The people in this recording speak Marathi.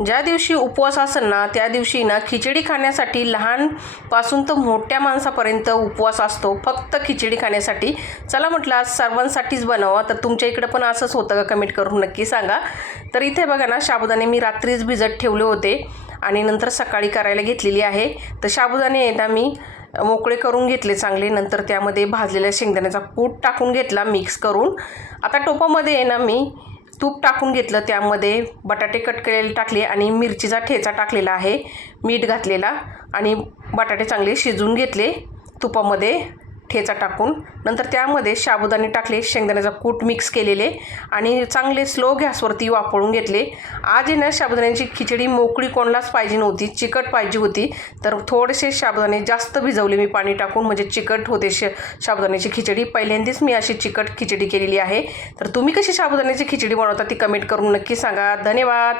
ज्या दिवशी उपवास असेल ना त्या दिवशी ना खिचडी खाण्यासाठी लहानपासून तर मोठ्या माणसापर्यंत उपवास असतो फक्त खिचडी खाण्यासाठी. चला म्हटलं आज सर्वांसाठीच बनवा. तर तुमच्या इकडे पण असंच होतं का कमेंट करून नक्की सांगा. तर इथे बघा ना साबुदाणे मी रात्रीच भिजत ठेवले होते आणि नंतर सकाळी करायला घेतलेली आहे. तर साबुदाणे एकदा मी मोकळे करून घेतले चांगले. नंतर त्यामध्ये भाजलेल्या शेंगदाण्याचा कूट टाकून घेतला मिक्स करून. आता टोपामध्ये आहे ना मी तूप टाकून घेतलं, त्यामध्ये बटाटे कट केलेले टाकले आणि मिरचीचा ठेचा टाकलेला आहे, मीठ घातलेला आणि बटाटे चांगले शिजवून घेतले तुपामध्ये ठेचा टाकून. नंतर त्यामध्ये साबुदाणे टाकले, शेंगदाण्याचा कूट मिक्स केलेले आणि चांगले स्लो गॅसवरती वाफळून घेतले. आज आहे ना साबुदाण्याची खिचडी मोकळी कोणालाच पाहिजे नव्हती, चिकट पाहिजे होती. तर थोडेसे साबुदाणे जास्त भिजवले मी पाणी टाकून, म्हणजे चिकट होते साबुदाण्याची खिचडी. पहिल्यांदाच मी अशी चिकट खिचडी केलेली आहे. तर तुम्ही कशी साबुदाण्याची खिचडी बनवता ती कमेंट करून नक्की सांगा. धन्यवाद.